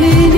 believe